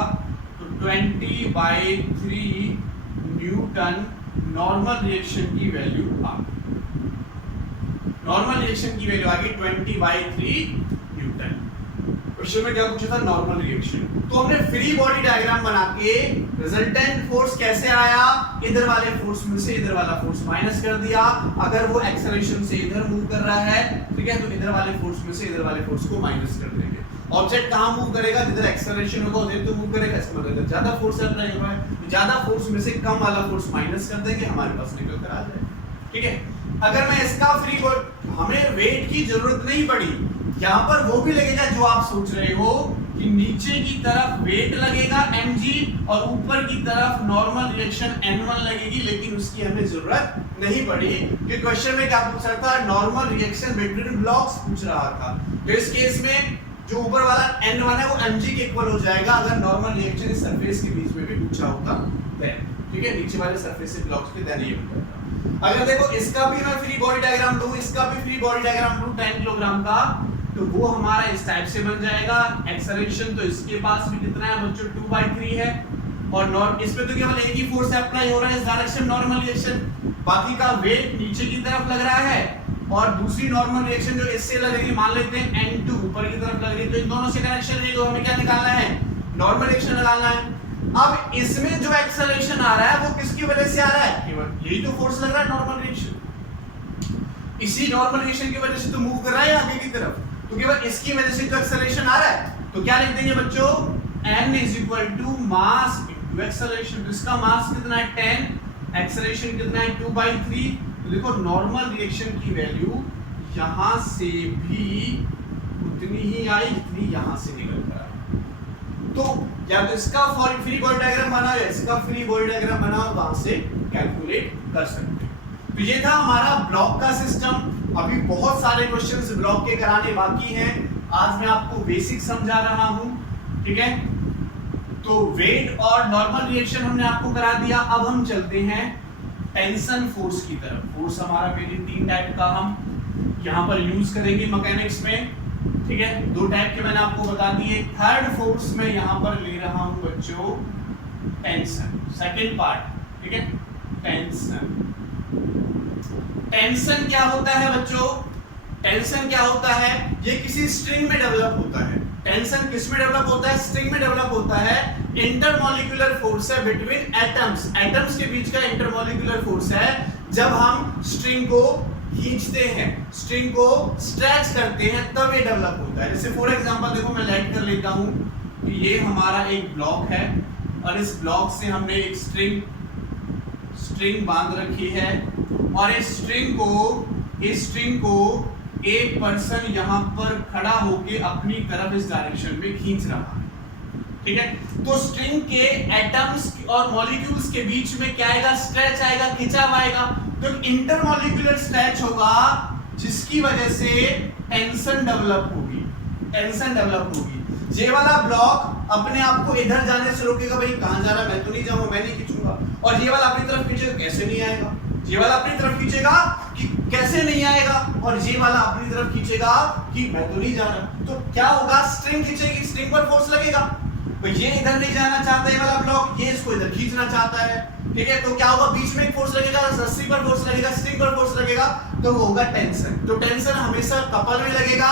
तो 20/3 न्यूटन नॉर्मल रिएक्शन की वैल्यू आ गई। नॉर्मल रिएक्शन की वैल्यू आ गई 20/3 न्यूटन। क्वेश्चन में क्या पूछा था? Normal reaction. तो हमने फ्री बॉडी डायग्राम बना के रिजल्टेंट फोर्स कैसे आया, इधर वाले फोर्स में से इधर वाला फोर्स माइनस कर दिया। अगर वो एक्सेलरेशन से इधर मूव कर रहा है, ठीक है, तो इधर वाले फोर्स में से इधर वाले फोर्स को माइनस कर देंगे। ऑब्जेक्ट कहां मूव करेगा? जिधर एक्सेलरेशन होगा उधर तो मूव करेगा। इसका मतलब ज्यादा फोर्स अप्लाई हो रहा है, ज्यादा फोर्स में से कम वाला फोर्स माइनस कर देंगे, हमारे पास निकल कर आ जाए। ठीक है, अगर मैं इसका फ्री बॉडी, हमें वेट की जरूरत नहीं पड़ी, यहाँ पर वो भी लगेगा जो आप सोच रहे हो कि नीचे की तरफ वेट लगेगा mg और ऊपर की तरफ नॉर्मल रिएक्शन n1 लगेगी, लेकिन उसकी हमें जरूरत नहीं पड़ी कि क्वेश्चन में क्या पूछ रहा था? नॉर्मल रिएक्शन बिटवीन ब्लॉक्स पूछ रहा था। तो इस केस में जो ऊपर वाला n1 है वो mg के इक्वल हो जाएगा अगर नॉर्मल रिएक्शन इस सरफेस के बीच में भी पूछा होता देन। ठीक है, नीचे वाले सरफेस से ब्लॉक्स के देन ये होता। अगर देखो इसका भी मैं फ्री बॉडी डायग्राम दूं, इसका भी फ्री बॉडी डायग्राम दूं 10 किलोग्राम का, तो वो हमारा इस टाइप से बन जाएगा। एक्सेलरेशन तो इसके पास भी कितना है बच्चों? 2/3 है, और इस पे तो केवल एक ही फोर्स अप्लाई हो रहा है इस डायरेक्शन नॉर्मल रिएक्शन, बाकी का वेट नीचे की तरफ लग रहा है, और दूसरी नॉर्मल रिएक्शन जो इससे लग रही है, मान लेते हैं n2 ऊपर की तरफ लग रही है, तो इन दोनों से कनेक्शन नहीं, तो हमें क्या निकालना है? नॉर्मल रिएक्शन निकालना है। अब इसमें जो एक्सेलरेशन आ रहा है वो किसकी वजह से आ रहा है? केवल यही तो फोर्स लग रहा है, नॉर्मल रिएक्शन। इसी नॉर्मल रिएक्शन की वजह से तो मूव कर रहा है आगे की तरफ, तो केवल इसकी वजह से तो एक्सेलरेशन आ रहा है। तो क्या लिख देंगे बच्चों? n = मास इनटू एक्सेलरेशन। इसका मास कितना है? 10, एक्सेलरेशन कितना है? 2/3। तो देखो नॉर्मल रिएक्शन की वैल्यू यहां से भी उतनी ही आई जितनी यहां से निकल कर आई। तो या तो इसका फ्री बॉडी डायग्राम बनाओ या इसका फ्री बॉडी डायग्राम बनाओ, वहां से कैलकुलेट कर सकते हैं। तो ये था हमारा ब्लॉक का सिस्टम। अभी बहुत सारे क्वेश्चंस ब्लॉक के कराने बाकी हैं। आज मैं आपको बेसिक समझा रहा हूं, ठीक है। तो वेट और नॉर्मल रिएक्शन हमने आपको करा दिया। अब हम चलते हैं टेंशन फोर्स की तरफ। फोर्स हमारा मेरी 3 टाइप का हम यहाँ पर यूज करेंगे मैकेनिक्स में, ठीक है। 2 टाइप के मैंने आपको बता दिए। थर्ड फोर्स में यहाँ पर ले रहा हूं बच्चों टेंशन, सेकेंड पार्ट, ठीक है। टेंशन, टेंशन क्या होता है बच्चों? टेंशन क्या होता है? ये किसी स्ट्रिंग में डेवलप होता है। टेंशन किस में डेवलप होता है? स्ट्रिंग में डेवलप होता है। इंटरमॉलिक्यूलर फोर्स है बिटवीन एटम्स, एटम्स के बीच का इंटरमॉलिक्यूलर फोर्स है। जब हम स्ट्रिंग को खींचते हैं, स्ट्रिंग को स्ट्रेच करते हैं, तब ये डेवलप होता है। जैसे फॉर एग्जांपल देखो, मैं लाइट कर लेता हूं कि ये हमारा एक ब्लॉक है और इस ब्लॉक से हमने एक स्ट्रिंग बांध रखी है, और इस स्ट्रिंग को एक पर्सन यहाँ पर खड़ा होके अपनी तरफ इस डायरेक्शन में खींच रहा है, ठीक है। तो स्ट्रिंग के एटम्स और मॉलिक्यूल्स के बीच में क्या आएगा? स्ट्रेच आएगा, खिंचाव आएगा। तो इंटरमॉलिक्यूलर स्ट्रेच होगा जिसकी वजह से टेंशन डेवलप होगी, टेंशन डेवलप होगी। ये वाला ब्लॉक अपने आप को इधर जाने से रोकेगा, भाई कहां जा रहा है, मैं तो नहीं जाऊंगा, मैं नहीं खींचूंगा। और ये वाला अपनी तरफ खींचेगा, कैसे नहीं आएगा। ये वाला अपनी तरफ खींचेगा कि कैसे नहीं आएगा, और ये वाला अपनी तरफ खींचेगा कि मैं तो नहीं जा रहा। तो क्या होगा? स्ट्रिंग खींचेगी, स्ट्रिंग पर फोर्स लगेगा। तो ये इधर नहीं जाना चाहता है वाला ब्लॉक, ये इसको इधर खींचना चाहता है, ठीक है। तो क्या होगा? बीच में एक फोर्स लगेगा, रस्सी पर फोर्स लगेगा, स्ट्रिंग पर फोर्स लगेगा, तो वो होगा टेंशन। तो टेंशन हमेशा कपल में लगेगा,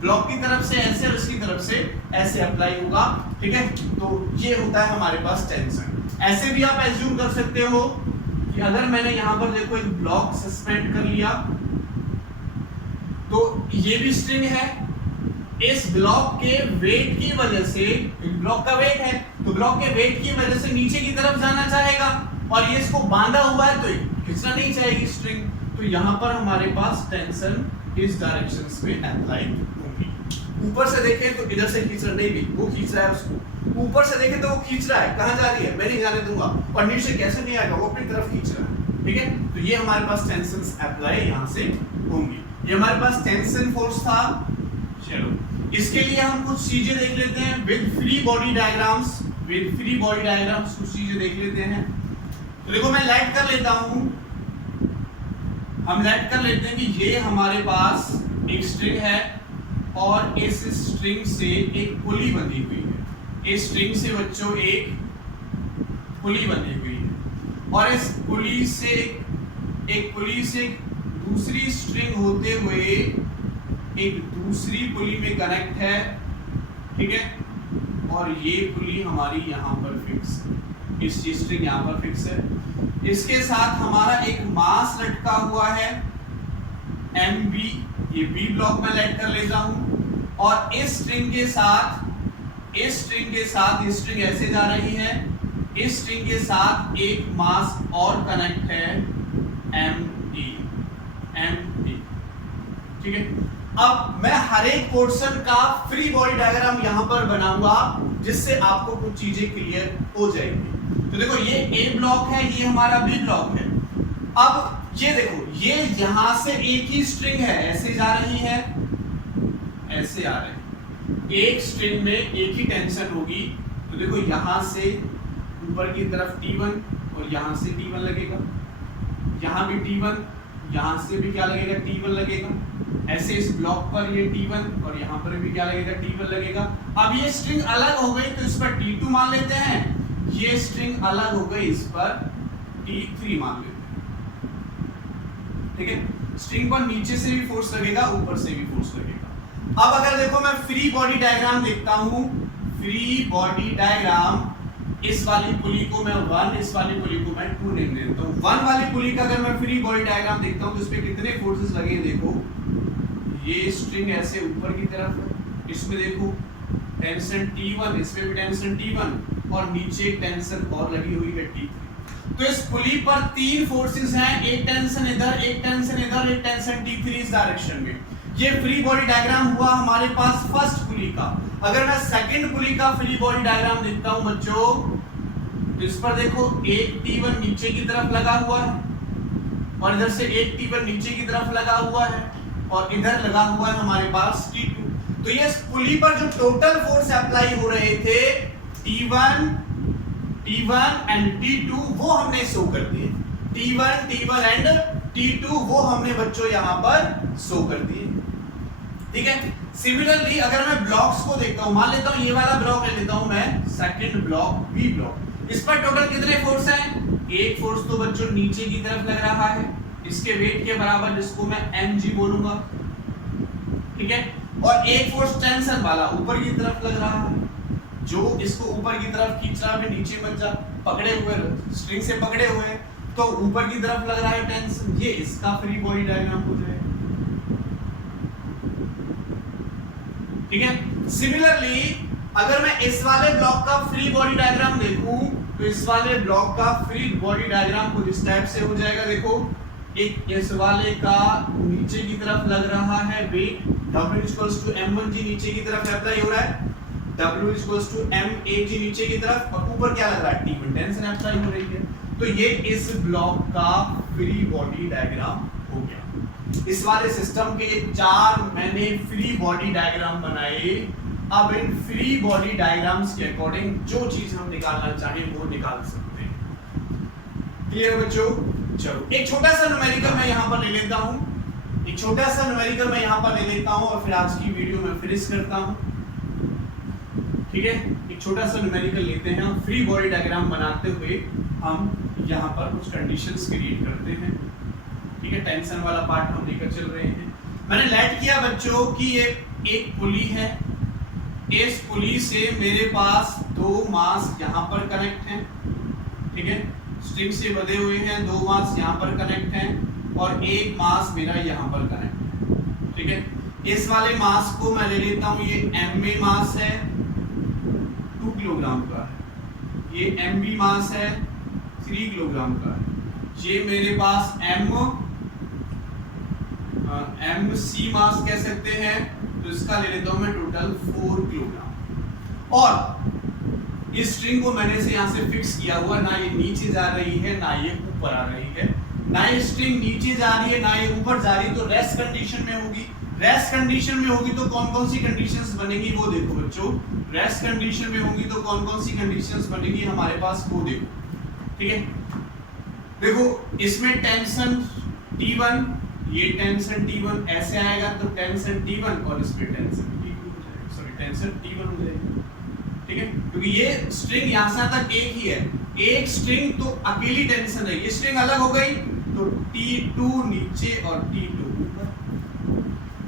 ब्लॉक की तरफ से ऐसे और इसकी तरफ से ऐसे अप्लाई होगा, ठीक है। तो ये होता है हमारे पास टेंशन। ऐसे भी आप एज्यूम कर सकते हो कि अगर मैंने यहाँ पर देखो एक ब्लॉक सस्पेंड कर लिया, तो ये भी स्ट्रिंग है। इस ब्लॉक के वेट की वजह से, ब्लॉक का वेट है, तो ब्लॉक के वेट की वजह से नीचे की तरफ जाना चाहेगा, और ये इसको बांधा हुआ है तो खींचना नहीं चाहेगी स्ट्रिंग। तो यहाँ पर हमारे पास टेंशन इस डायरेक्शंस में अप्लाई होगी। ऊपर से देखें तो इधर से खींच रहा, नहीं भी वो खींच रहा है उसको। ऊपर से देखें तो वो खींच रहा है, कहाँ जा रही है, मैं नहीं जाने दूंगा। और नीचे कैसे नहीं आएगा, वो अपनी तरफ खींच रहा है, ठीक है। तो ये हमारे पास टेंशन अप्लाई यहाँ से होंगी। ये हमारे पास टेंशन फोर्स था। चलो इसके लिए हम कुछ चीजें देख लेते हैं with free body diagrams, with free body diagrams कुछ चीजें देख लेते हैं। तो देखो मैं लाइट कर लेता हूं, हम लाइट कर लेते हैं कि ये हमारे पास एक स्ट्रिंग है और इस स्ट्रिंग से एक पुली बंधी हुई है। इस स्ट्रिंग से बच्चों एक पुली बंधी हुई है, और इस पुली से दूसरी स्ट्रिंग होते हुए एक दूसरी पुली में कनेक्ट है, ठीक है, और ये पुली हमारी यहाँ पर फिक्स है, इसकी स्ट्रिंग यहाँ पर फिक्स है। इसके साथ हमारा एक मास लटका हुआ है MB, ये B ब्लॉक में ऐड कर लेता हूँ, और इस स्ट्रिंग के साथ ये स्ट्रिंग ऐसे जा रही है, इस स्ट्रिंग के साथ एक मास और कनेक्ट है MD, ठीक है। अब मैं हर एक पोर्शन का फ्री बॉडी डायग्राम यहां पर बनाऊंगा जिससे आपको कुछ चीजें क्लियर हो जाएंगी। तो देखो ये A ब्लॉक है, ये हमारा B ब्लॉक है। अब ये देखो, ये यहां से एक ही स्ट्रिंग है, ऐसे जा रही है, ऐसे आ रही है, एक स्ट्रिंग में एक ही टेंशन होगी। तो देखो यहां से ऊपर की तरफ T1 और यहां से T1 लगेगा, यहां भी T1, यहां से भी क्या लगेगा, T1 लगेगा। ऐसे इस ब्लॉक पर ये T1 और यहां पर भी क्या लगेगा, T1 लगेगा। अब ये स्ट्रिंग अलग हो गई तो इस पर T2 मान लेते हैं, ये स्ट्रिंग अलग हो गई, इस पर T3 मान लेते हैं, ठीक है। स्ट्रिंग पर नीचे से भी फोर्स लगेगा, ऊपर से भी फोर्स लगेगा। अब अगर देखो मैं फ्री बॉडी डायग्राम देखता हूं, फ्री बॉडी डायग्राम, इस वाली पुली को मैं 1, इस वाली पुली को मैं 2 नेम देता हूं। 1 वाली पुली का अगर मैं फ्री बॉडी डायग्राम देखता हूं तो इस पे कितने फोर्सेस लगे हैं, देखो ये स्ट्रिंग ऐसे ऊपर की तरफ है, इसमें देखो टेंशन T1, इसमें भी टेंशन T1 और नीचे एक टेंशन और लगी हुई है T3। तो इस पुली पर 3 फोर्सेस हैं, एक टेंशन इधर, एक टेंशन इधर, एक टेंशन T3 इस डायरेक्शन में। ये फ्री बॉडी डायग्राम हुआ हमारे पास फर्स्ट पुली का। अगर मैं सेकंड पुली का फ्री बॉडी डायग्राम देखता हूं बच्चों, तो इस पर देखो एक T1 नीचे की तरफ लगा हुआ है और इधर से एक T1 नीचे की तरफ लगा हुआ है और इधर लगा हुआ है हमारे पास T2। तो ये पुली पर जो टोटल फोर्स अप्लाई हो रहे थे T1 एंड T2 वो हमने शो कर दिए, T1 एंड T2 वो हमने बच्चों यहां पर शो कर दिए, ठीक है। सिमिलरली अगर मैं ब्लॉक्स को देखता हूं, मान लेता हूं ये वाला ब्लॉक ले लेता हूं मैं, सेकंड ब्लॉक B ब्लॉक, इस पर टोटल कितने फोर्स हैं, एक फोर्स तो बच्चों नीचे की तरफ लग रहा है, इसके वेट के बराबर, जिसको मैं mg बोलूंगा, ठीक है, और एक फोर्स टेंशन वाला ऊपर की तरफ लग रहा है, जो इसको ऊपर की तरफ खींच रहा है, नीचे मत जा, पकड़े हुए स्ट्रिंग से पकड़े हुए, तो ऊपर की तरफ लग रहा है टेंशन, ये इसका फ्री बॉडी डायग्राम हो जाएगा, ठीक है। सिमिलरली अगर मैं इस वाले ब्लॉक का फ्री बॉडी डायग्राम देखूं तो इस वाले ब्लॉक का फ्री बॉडी डायग्राम कुछ इस टाइप से हो जाएगा। देखो एक इस वाले का नीचे की तरफ लग रहा है वेट, W=m1g नीचे की तरफ अप्लाई हो रहा है, W=mag नीचे की तरफ, और ऊपर क्या लग रहा है, T1 टेंशन अप्लाई हो रही है। तो ये इस ब्लॉक का फ्री बॉडी डायग्राम हो गया। इस वाले सिस्टम के 4 मैंने फ्री बॉडी डायग्राम बनाए। अब इन फ्री बॉडी डायग्राम्स के अकॉर्डिंग जो चीज हम निकालना चाहें वो निकाल सकते हैं। क्लियर बच्चों? चलो एक छोटा सा न्यूमेरिकल मैं यहाँ पर ले लेता हूँ, एक छोटा सा न्यूमेरिकल मैं यहाँ पर ले लेता हूँ और फिर आज की वीडियो में फिनिश करता हूँ, ठीक है। एक छोटा सा न्यूमेरिकल लेते हैं, हम फ्री बॉडी डायग्राम बनाते हुए हम यहाँ पर कुछ कंडीशंस क्रिएट करते हैं, ठीक है। टेंशन वाला पार्ट हम लेकर चल रहे हैं। मैंने लेट किया बच्चों कि ये एक पुली है, इस पुली से मेरे पास 2 मास यहाँ पर कनेक्ट हैं, ठीक है, स्ट्रिंग से बंधे हुए हैं, 2 मास यहाँ पर कनेक्ट हैं और एक मास मेरा यहाँ पर कनेक्ट है, ठीक है। इस वाले मास को मैं ले लेता हूँ, ये MA मास है 2 किलोग्राम का है, ये MB मास है 3 किलोग्राम का है, ये मेरे पास MC मास कह सकते हैं, तो इसका ले लेता हूं मैं टोटल 4 किलोग्राम। और इस स्ट्रिंग को मैंने से यहाँ से फिक्स किया हुआ, ना ये नीचे जा रही है ना ये ऊपर आ रही है, ना ये स्ट्रिंग नीचे जा रही है ना ये ऊपर जा रही है, तो रेस्ट कंडीशन में होगी। रेस्ट कंडीशन में होगी तो कौन कौन सी कंडीशंस बनेगी वो देखो बच्चों, रेस्ट कंडीशन में होंगी तो कौन कौन सी कंडीशंस बनेगी हमारे पास वो देखो, ठीक है। देखो इसमें टेंशन T1, ये टेंशन T1 ऐसे आएगा तो टेंशन T1 और इसमें टेंशन T2 हो जाएगा, सॉरी टेंशन T1 हो जाएगा, ठीक है, क्योंकि ये स्ट्रिंग यहाँ से तक एक ही है, एक स्ट्रिंग तो अकेली टेंशन है, ये स्ट्रिंग अलग हो गई तो T2 नीचे और T2 ऊपर।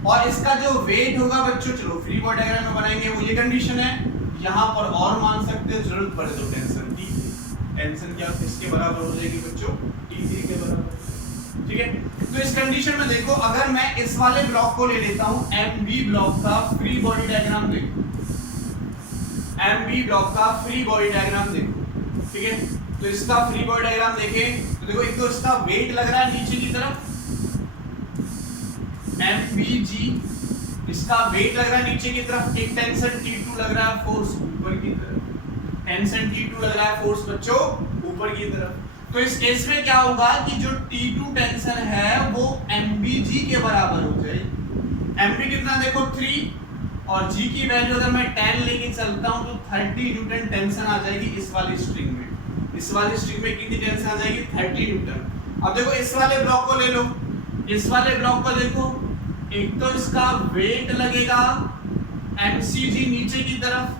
और इसका जो वेट होगा बच्चों, चलो फ्री बॉडी डायग्राम में बनाएंगे, वो ये कंडीशन है, यहाँ पर और मान सकते हो, जरूरत पड़े तो टेंशन T3। टेंशन क्या किसके बराबर हो जाएगी बच्चों? T3 के बराबर। ठीक है, तो इस कंडीशन में देखो, अगर मैं इस वाले ब्लॉक को ले लेता हूं, MB ब्लॉक का फ्री बॉडी डायग्राम देखो, MB ब्लॉक का फ्री बॉडी डायग्राम देखो। ठीक है, तो इसका फ्री बॉडी डायग्राम देखें तो देखो, एक तो इसका वेट लग रहा है नीचे की तरफ MBG, इसका वेट लग रहा है नीचे की तरफ, एक टेंशन T2 लग रहा है, फोर्स ऊपर की तरफ, टेंशन T2 लग रहा है, फोर्स बच्चों ऊपर की तरफ। तो इस केस में क्या होगा कि जो T2 टेंशन है वो MBG के बराबर हो जाएगी। MB कितना देखो 3, और G की वैल्यू अगर मैं 10 लेके चलता हूं तो 30 न्यूटन टेंशन आ जाएगी इस वाली स्ट्रिंग में। इस वाली स्ट्रिंग में कितनी टेंशन आ जाएगी? 30 न्यूटन। अब देखो इस वाले ब्लॉक को ले लो, इस वाले ब्लॉक को देखो, एक तो इसका वेट लगेगा MCG नीचे की तरफ,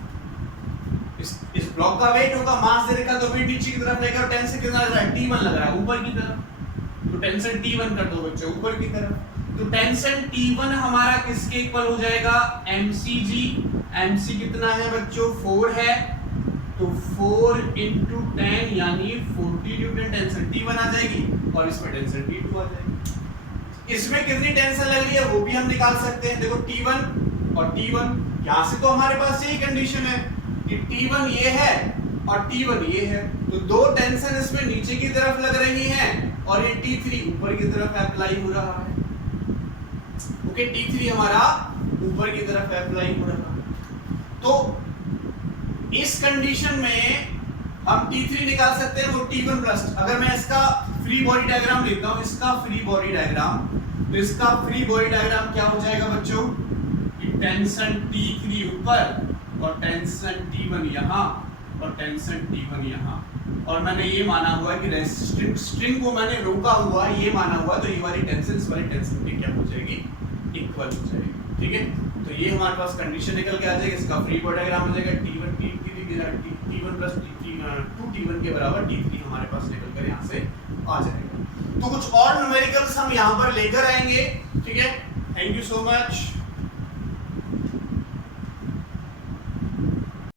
इस ब्लॉक का वेट होगा, मास दे रखा तो वेट नीचे की तरफ लेकर, टेंशन कितना लग रहा है? T1 लग रहा है ऊपर की तरफ, तो टेंशन T1 कर दो बच्चों ऊपर की तरफ। तो टेंशन T1 हमारा किसके इक्वल हो जाएगा? MCG। MC कितना है बच्चों? 4 है, तो 4 × 10 यानी 40 न्यूटन टेंशन T1 आ जाएगी, और इसमें टेंशन T2 आ जाएगी। इसमें कितनी टेंशन लग रही है वो भी हम निकाल सकते हैं। देखो T1 और T1, यहाँ से तो हमारे पास यही कंडीशन है कि T1 ये है और T1 ये है, तो दो टेंशन इसमें नीचे की तरफ लग रही हैं और ये T3 ऊपर की तरफ अप्लाई हो रहा है। ओके, T3 हमारा ऊपर की तरफ अप्लाई हो रहा है। तो इस कंडीशन में हम T3 निकाल सकते हैं, वो T1 प्लस, अगर मैं इसका फ्री बॉडी डायग्राम लेता हूं, इसका फ्री बॉडी डायग्राम, तो इसका फ्री बॉडी डायग्राम क्या हो जाएगा बच्चों कि टेंशन T3 ऊपर और टेंशन T1 यहाँ और टेंशन T1 यहाँ, और मैंने ये माना हुआ है कि स्ट्रिंग को मैंने रोका हुआ, ये माना हुआ, तो ये वाली टेंशन इस वाली टेंशन की क्या हो जाएगी? इक्वल हो जाएगी। ठीक है, तो ये हमारे पास कंडीशन निकल के आ जाएगी, इसका फ्री बॉडी डायग्राम हो जाएगा T1 प्लस T1 के बराबर T3 हमारे पास निकल कर यहाँ से आ जाएगा। तो कुछ और न्यूमेरिकल्स हम यहाँ पर लेकर आएंगे। ठीक है, थैंक यू सो मच।